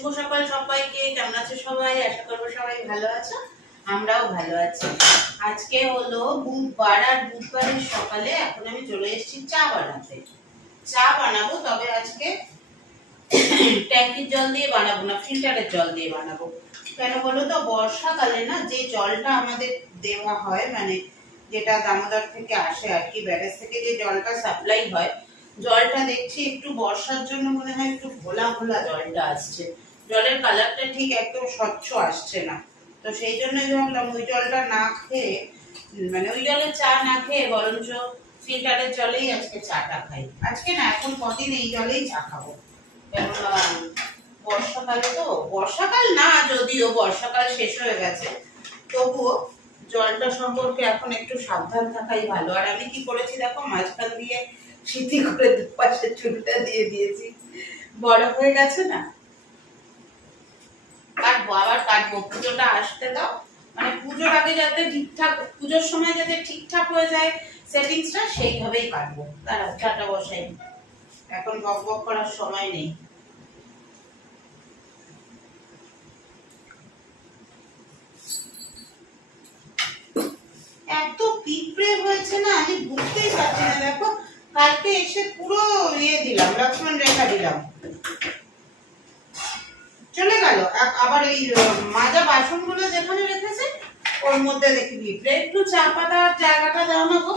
শুভ সকাল সবাইকে। কেমন আছো সবাই? আশা করব সবাই ভালো আছো। আমরাও ভালো আছি। আজকে হলো বুধবার আর বুধবারের সকালে এখন আমি চলে এসেছি চা বানাতে। চা বানাবো, তবে আজকে ট্যাঙ্কির জল দিয়ে বানাবো না, ফিল্টারের জল দিয়ে বানাবো। কেন বলো তো, বর্ষাকালে না যে জলটা আমাদের দেওয়া হয় মানে যেটা দামোদর থেকে আসে আর কি, ব্যারেজ থেকে যে জলটা সাপ্লাই হয়, জলটা দেখছি একটু বর্ষার জন্য মনে হয় একটু ঘোলা ঘোলা জলটা আসছে। জলের কালারটা ঠিক একদম স্বচ্ছ আসছে না। তো সেই জন্যই ভাবলাম ওই জলটা না খেয়ে মানে ওই জলে চা না খেয়ে বরঞ্চ ফিল্টারের জলেই আজকে চাটা খাই। আজকে না, এখন কদিন এই জলেই চা খাব। বর্ষাকাল তো, বর্ষাকাল না যদিও, বর্ষাকাল শেষ হয়ে গেছে। তবুও জলটা সম্পর্কে এখন একটু সাবধান থাকাই ভালো। আর আমি কি করেছি দেখো, মাঝখান দিয়ে সিদ্ধি করে দুপাশে চুলটা দিয়ে দিয়েছি। বড় হয়ে গেছে না? কাটবো আবার কাটবো পুজোটা আসতে দাও। মানে পুজোর আগে যাতে ঠিকঠাক, পুজোর সময় যাতে ঠিকঠাক হয়ে যায় সেটিংসটা, সেইভাবেই কাটবো। তারা চাটা বসাই এখন বক বক করার সময় নেই। এত পিঁপড়ে হয়েছে না, আমি বুঝতেই পারছি না। দেখো, কালকে এসে পুরো ইয়ে দিলাম, লক্ষ্মণ রেখা দিলাম চলে গেল আ- ওই মাজা বাসনগুলো যেখানে রেখেছে, ওর মধ্যে একটু চা জায়গাটা দাও না গো।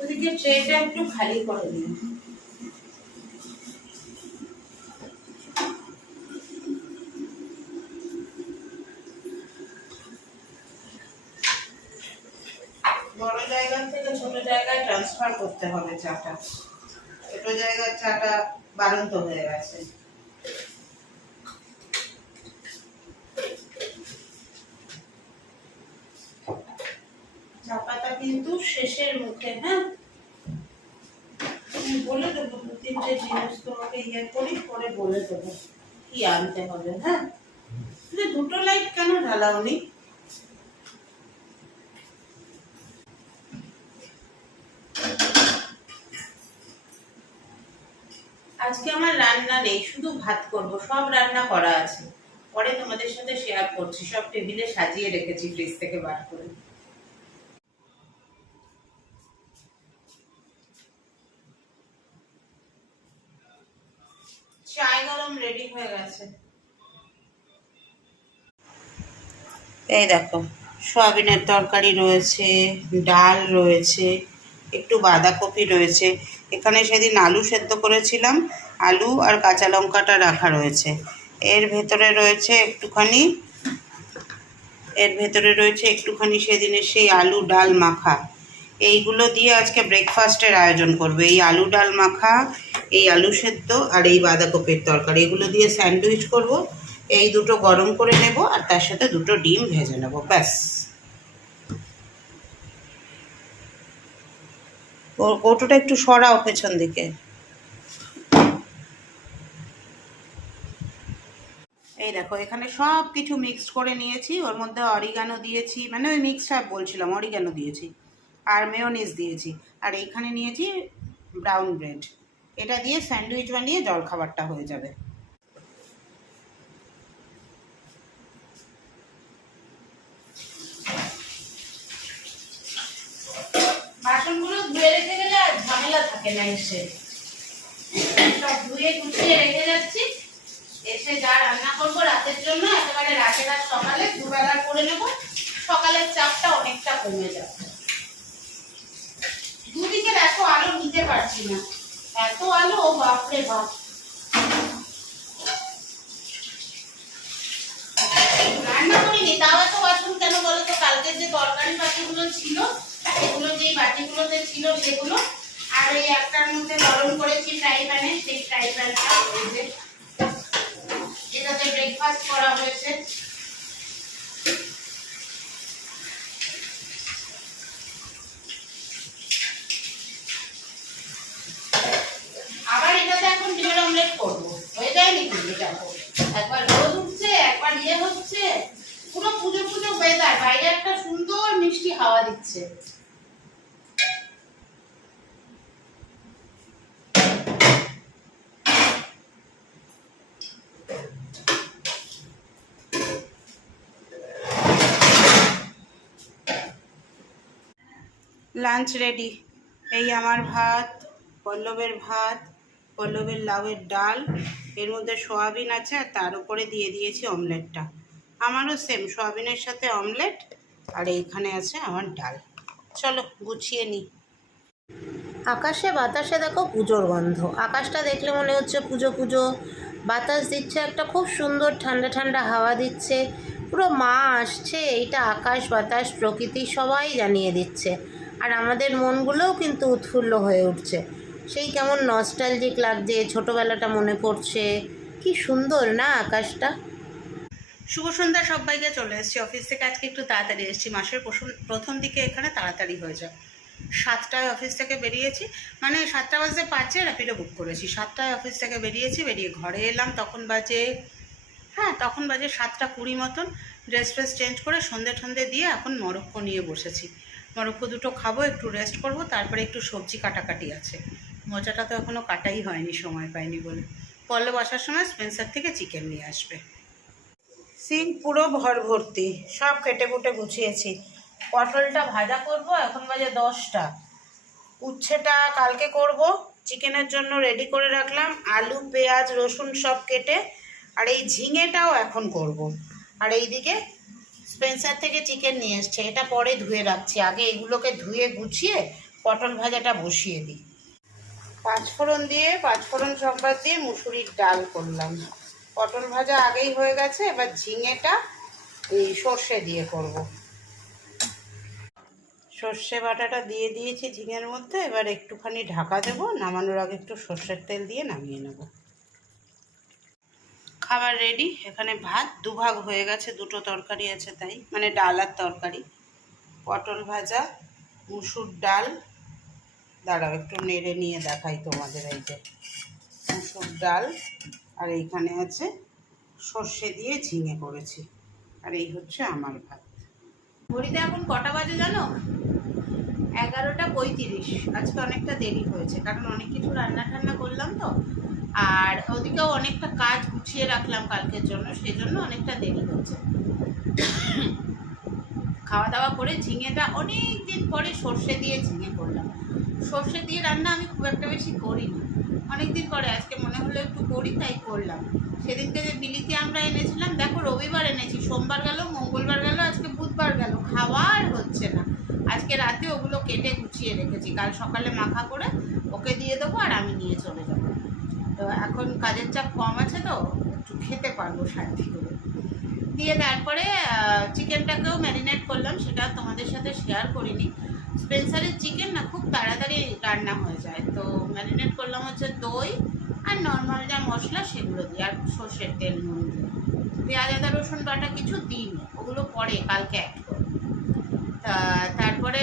ওদিকে ট্রেটা একটু খালি করে দিন বড় জায়গা থেকে ছোট জায়গায় ট্রান্সফার করতে হবে চাটা। ছোট জায়গার চাটা বারন্ত হয়ে গেছে। চা পাতা কিন্তু শেষের মুখে হ্যাঁ? আমি বলে দেবো, দু তিনটে জিনিস তোমাকে ইয়ে করি, পরে বলে দেবো কি আনতে হবে হ্যাঁ? দুটো লাইট কেন ঢালাওনি আজকে আমার রান্না নেই, শুধু ভাত করব, সব রান্না করা আছে। পরে তোমাদের সাথে শেয়ার করছি, সব টেবিলে সাজিয়ে রেখেছি ফ্রিজ থেকে বার করে। হয়ে এই দেখো, সয়াবিনের তরকারি রয়েছে, ডাল রয়েছে, একটু বাঁধাকপি রয়েছে। এখানে সেদিন আলু সেদ্ধ করেছিলাম। আলু আর কাঁচা লঙ্কাটা রাখা রয়েছে। এর ভেতরে রয়েছে একটুখানি, এর ভেতরে রয়েছে একটুখানি সেদিনের সেই আলু ডাল মাখা। এইগুলো দিয়ে আজকে ব্রেকফাস্টের আয়োজন করবে। এই আলু ডাল মাখা, এই আলু সেদ্ধ আর এই বাঁধাকপির তরকারি। এগুলো দিয়ে স্যান্ডউইচ করব। এই দুটো গরম করে নেব আর তার সাথে দুটো ডিম ভেজে নেব। ব্যাস। কৌটোটা একটু সরাও পেছন দিকে। এই দেখো, এখানে সব কিছু মিক্সড করে নিয়েছি। ওর মধ্যে অরিগানো দিয়েছি। মানে ওই মিক্সটা বলছিলাম অরিগানো দিয়েছি। আর মেয়নিস দিয়েছি। আর এইখানে নিয়েছি ব্রাউন ব্রেড এটা দিয়ে স্যান্ডউইচ বানিয়ে জলখাবারটা হয়ে যাবে বাসনগুলো ধুয়ে রেখে গেলে আর ঝামেলা থাকে না এসে। সব ধুয়ে গুছিয়ে রেখে যাচ্ছি। এসে যা রান্না করব রাতের জন্য, একেবারে রাতের আর সকালে, দুবেলা করে নেব। সকালের চাপটা অনেকটা কমে যাবে। দুদিকে দেখো আলো নিতে পারছি না। এত আলো বাপরে বাপ। রান্না করিনি, তাও এত বাসন কেন বলো তো? কালকে যে তরকারি বাটিগুলো ছিল সেগুলো যে বাটিগুলোতে ছিল সেগুলো, আর ওই একটার মধ্যে গরম করেছি ফ্রাই প্যানে সেই ফ্রাই প্যানটা এটাতে ব্রেকফাস্ট করা হয়েছে। আবার এটাতে এখন করব। হয়ে দেখো, একবার একবার ইয়ে হচ্ছে। পুরো পুজো পুজো ওয়েদার বাইরে একটা সুন্দর মিষ্টি হাওয়া দিচ্ছে। Lunch ready. এই আমার ভাত, পল্লবের ভাত, পল্লবের লাউয়ের ডাল, এর মধ্যে সোয়াবিন আছে আর তার উপরে দিয়ে দিয়েছি অমলেটটা। আমারও সেম সোয়াবিনের সাথে অমলেট আর এইখানে আছে আমার ডাল। চলো, গুছিয়ে নিই আকাশে বাতাসে দেখো পুজোর গন্ধ। আকাশটা দেখলে মনে হচ্ছে পুজো পুজো। বাতাস দিচ্ছে, একটা খুব সুন্দর ঠান্ডা ঠান্ডা হাওয়া দিচ্ছে। পুরো মা আসছে, এইটা আকাশ বাতাস প্রকৃতি সবাই জানিয়ে দিচ্ছে। আর আমাদের মনগুলোও কিন্তু উৎফুল্ল হয়ে উঠছে। সেই কেমন নস্টালজিক লাগছে, ছোটোবেলাটা মনে পড়ছে। কি সুন্দর না আকাশটা? শুভ সন্ধ্যা সবাইকে, চলে এসেছি অফিস থেকে। আজকে একটু তাড়াতাড়ি এসেছি। মাসের প্রথম- দিকে এখানে তাড়াতাড়ি হয়ে যায় সাতটায় অফিস থেকে বেরিয়েছি। মানে সাতটা বাজতে পাঁচে র্যাপিডো বুক করেছি। সাতটায় অফিস থেকে বেরিয়েছি, বেরিয়ে ঘরে এলাম। তখন বাজে হ্যাঁ তখন বাজে সাতটা কুড়ি মতন। ড্রেস ফ্রেস চেঞ্জ করে সন্ধে ঠন্ধে দিয়ে এখন মরক্কো নিয়ে বসেছি। মরক্কো দুটো খাব, একটু রেস্ট করব, তারপরে একটু সবজি কাটাকাটি আছে। মজাটা তো এখনও কাটাই হয়নি, সময় পাইনি বলে। পল্লব আসার সময় স্পেন্সার থেকে চিকেন নিয়ে আসবে। সিং, পুরো ভর ভর্তি। সব কেটে কুটে গুছিয়েছি। পটলটা ভাজা করব, এখন বাজে দশটা। উচ্ছেটা কালকে করব। চিকেনের জন্য রেডি করে রাখলাম। আলু, পেঁয়াজ, রসুন সব কেটে, আর এই ঝিঙেটাও এখন করব। আর এইদিকে স্পেন্সার থেকে চিকেন নিয়ে এসছে, এটা পরে ধুয়ে রাখছি। আগে এগুলোকে ধুয়ে গুছিয়ে পটল ভাজাটা বসিয়ে দিই। পাঁচফোড়ন দিয়ে, পাঁচফোড়ন সম্বাদ দিয়ে মুসুরির ডাল করলাম। পটল ভাজা আগেই হয়ে গেছে, এবার ঝিঙেটা এই সর্ষে দিয়ে করব। সর্ষে বাটাটা দিয়ে দিয়েছি ঝিঙের মধ্যে, এবার একটুখানি ঢাকা দেব, নামানোর আগে একটু সর্ষের তেল দিয়ে নামিয়ে নেব। খাবার রেডি এখানে ভাত দুভাগ হয়ে গেছে, দুটো তরকারি আছে তাই। মানে ডাল আর তরকারি। পটল ভাজা, মুসুর ডাল। দাঁড়াও, একটু নেড়ে নিয়ে দেখাই তোমাদের এই যে। মুসুর ডাল, আর এইখানে আছে সর্ষে দিয়ে ঝিঙে করেছি। আর এই হচ্ছে আমার ভাত। ঘড়িতে এখন কটা বাজে জানো? এগারোটা পঁয়ত্রিশ। আজকে অনেকটা দেরি হয়েছে, কারণ অনেক কিছু রান্না ঠান্না করলাম তো। আর ওদিকেও অনেকটা কাজ গুছিয়ে রাখলাম কালকের জন্য সেই জন্য অনেকটা দেরি হচ্ছে খাওয়া দাওয়া করে ঝিঙেটা অনেক দিন পরে সর্ষে দিয়ে ঝিঙে করলাম। সর্ষে দিয়ে রান্না আমি খুব একটা বেশি করি না অনেকদিন পরে, আজকে মনে হলো একটু করি, তাই করলাম। সেদিনকে যে বিলিতি আমরা এনেছিলাম, দেখো রবিবার এনেছি, সোমবার গেল, মঙ্গলবার গেল, আজকে বুধবার গেল খাওয়ার হচ্ছে না। আজকে রাতে ওগুলো কেটে গুছিয়ে রেখেছি, কাল সকালে মাখা করে ওকে দিয়ে দেবো আর আমি নিয়ে চলে যাব। তো এখন কাজের চাপ কম আছে তো, একটু খেতে পারব শান্তি করে। দিয়ে তারপরে চিকেনটাকেও ম্যারিনেট করলাম, সেটা তোমাদের সাথে শেয়ার করিনি। স্পেন্সারের চিকেন না খুব তাড়াতাড়ি রান্না হয়ে যায়, তো ম্যারিনেট করলাম হচ্ছে দই আর নর্মাল যা মশলা সেগুলো দিয়ে, আর সর্ষের তেল নুন দিয়ে। পেঁয়াজ, আদা, রসুন বাটা কিছু দিইনি, ওগুলো পরে কালকে অ্যাড করব। তা, তারপরে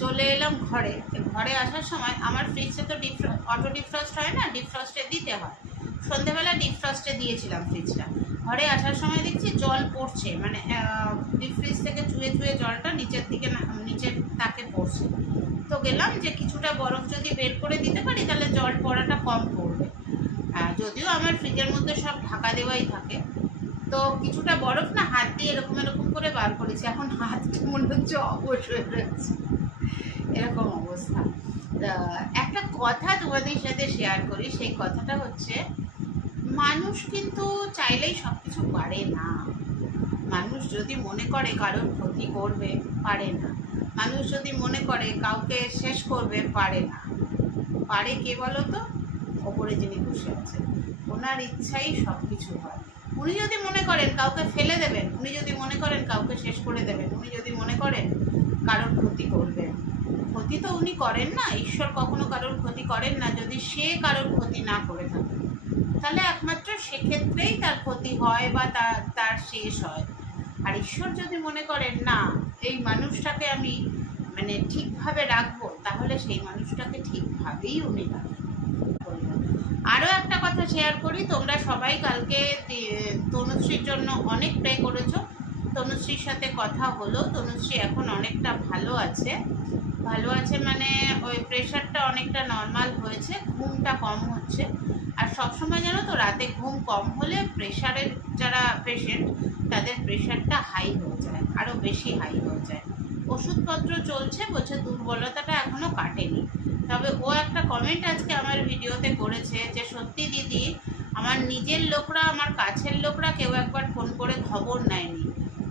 চলে এলাম ঘরে। ঘরে আসার সময় আমার ফ্রিজে তো ডিপ অটো ডিফ্রস্ট হয় না? ডিফ্রস্টে দিতে হয়। সন্ধেবেলা ডিফ্রস্টে দিয়েছিলাম ফ্রিজটা ঘরে আসার সময় দেখছি জল পড়ছে। মানে ফ্রিজ থেকে চুয়ে চুয়ে জলটা নিচের দিকে নিচের তাকে পড়ছে। তো গেলাম যে কিছুটা বরফ যদি বের করে দিতে পারি, তাহলে জল পড়াটা কম পড়বে। যদিও আমার ফ্রিজের মধ্যে সব ঢাকা দেওয়াই থাকে, তো কিছুটা বরফ না, হাত দিয়ে এরকম এরকম করে বার করেছি। এখন হাত মনে হচ্ছে অবশ হয়ে রয়েছে একটা কথা তোমাদের সাথে শেয়ার করি, সেই কথাটা হচ্ছে, মানুষ কিন্তু চাইলেই সব কিছু পারে না। মানুষ যদি মনে করে কারোর ক্ষতি করবে, পারে না। মানুষ যদি মনে করে কাউকে শেষ করবে, পারে না। পারে কে বলো তো ওপরে যিনি বসে আছেন। ওনার ইচ্ছাই সব কিছু হয়। উনি যদি মনে করেন কাউকে ফেলে দেবেন, উনি যদি মনে করেন কাউকে শেষ করে দেবেন, উনি যদি মনে করেন কারোর ক্ষতি করবেন ক্ষতি তো উনি করেন না, ঈশ্বর কখনো কারোর ক্ষতি করেন না, যদি সে কারোর ক্ষতি না করে থাকে। তাহলে একমাত্র সেক্ষেত্রেই তার ক্ষতি হয় বা তার তার শেষ হয়। আর ঈশ্বর যদি মনে করেন, না, এই মানুষটাকে আমি মানে ঠিকভাবে রাখব, তাহলে সেই মানুষটাকে ঠিকভাবেই উনি রাখেন আরও একটা কথা শেয়ার করি, তোমরা সবাই কালকে তনুশ্রীর জন্য অনেক প্রে করেছ। তনুশ্রীর সাথে কথা হলো, তনুশ্রী এখন অনেকটা ভালো আছে। ভালো আছে মানে ওই প্রেশারটা অনেকটা নর্মাল হয়েছে, ঘুমটা কম হচ্ছে। আর সবসময় জানো তো, রাতে ঘুম কম হলে প্রেশারের যারা পেশেন্ট তাদের প্রেশারটা হাই হয়ে যায় আরও বেশি হাই হয়ে যায়। ওষুধপত্র চলছে, বলছে দুর্বলতাটা এখনও কাটেনি। তবে ও একটা কমেন্ট আজকে আমার ভিডিওতে করেছে যে, সত্যি দিদি, আমার নিজের লোকরা, আমার কাছের লোকরা কেউ একবার ফোন করে খবর নেয়নি।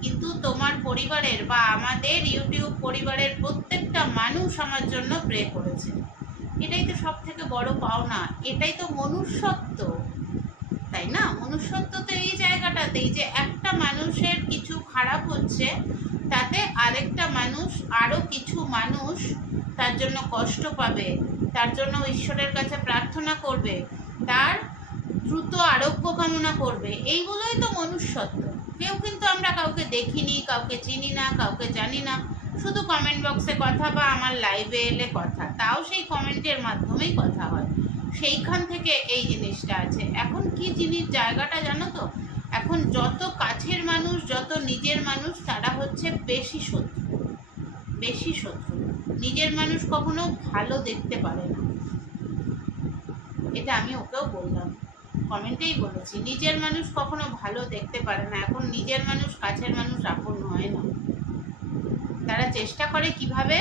কিন্তু তোমার পরিবারের বা আমাদের ইউটিউব পরিবারের প্রত্যেকটা মানুষ আমার জন্য প্রে করেছে। এটাই তো সব থেকে বড় পাওনা। এটাই তো মনুষ্যত্ব, তাই না? মনুষ্যত্ব তো এই জায়গাটাতেই যে একটা মানুষের কিছু খারাপ হচ্ছে, তাতে আরেকটা মানুষ আরও কিছু মানুষ তার জন্য কষ্ট পাবে, তার জন্য ঈশ্বরের কাছে প্রার্থনা করবে, তার দ্রুত আরোগ্য কামনা করবে। এইগুলোই তো মনুষ্যত্ব। কেউ কিন্তু আমরা কাউকে দেখিনি, কাউকে চিনি না, কাউকে জানি না। শুধু কমেন্ট বক্সে কথা বা আমার লাইভে এলে কথা। তাও সেই কমেন্টের মাধ্যমেই কথা হয়। সেইখান থেকে এই জিনিসটা আছে। এখন কি জিনিস জায়গাটা জানো তো? এখন যত কাছের মানুষ, যত নিজের মানুষ, তারা হচ্ছে বেশি শত্রু। বেশি শত্রু। নিজের মানুষ কখনো ভালো দেখতে পারে না। এটা আমি ওকেও বললাম। কমেন্টেই বলেছি, নিজের মানুষ কখনো ভালো দেখতে পারে না। এখন নিজের মানুষ কাছের মানুষ আপন হয় না। তারা চেষ্টা করে কীভাবে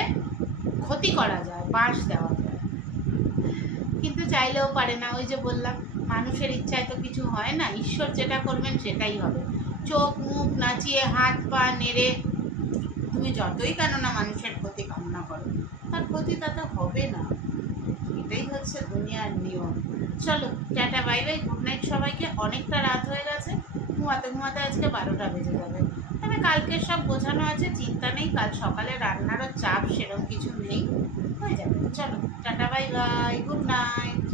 ক্ষতি করা যায় বাঁশ দেওয়া যায়। কিন্তু চাইলেও পারে না। ওই যে বললাম, মানুষের ইচ্ছায় তো কিছু হয় না। ঈশ্বর যেটা করবেন সেটাই হবে। চোখ, মুখ নাচিয়ে হাত, পা নেড়ে তুমি যতই কেন না মানুষের ক্ষতি কামনা করো, তার ক্ষতি তাতে হবে না। এটাই হচ্ছে দুনিয়ার নিয়ম। চলো, tata, bye bye good night সবাইকে। অনেকটা রাত হয়ে গেছে। ঘুমাতে ঘুমাতে আজকে বারোটা বেজে যাবে। তবে কালকে সব বোঝানো আছে, চিন্তা নেই, কাল সকালে রান্নারও চাপ সেরকম কিছু নেই। হয়ে যাবে। চলো, tata, bye bye good night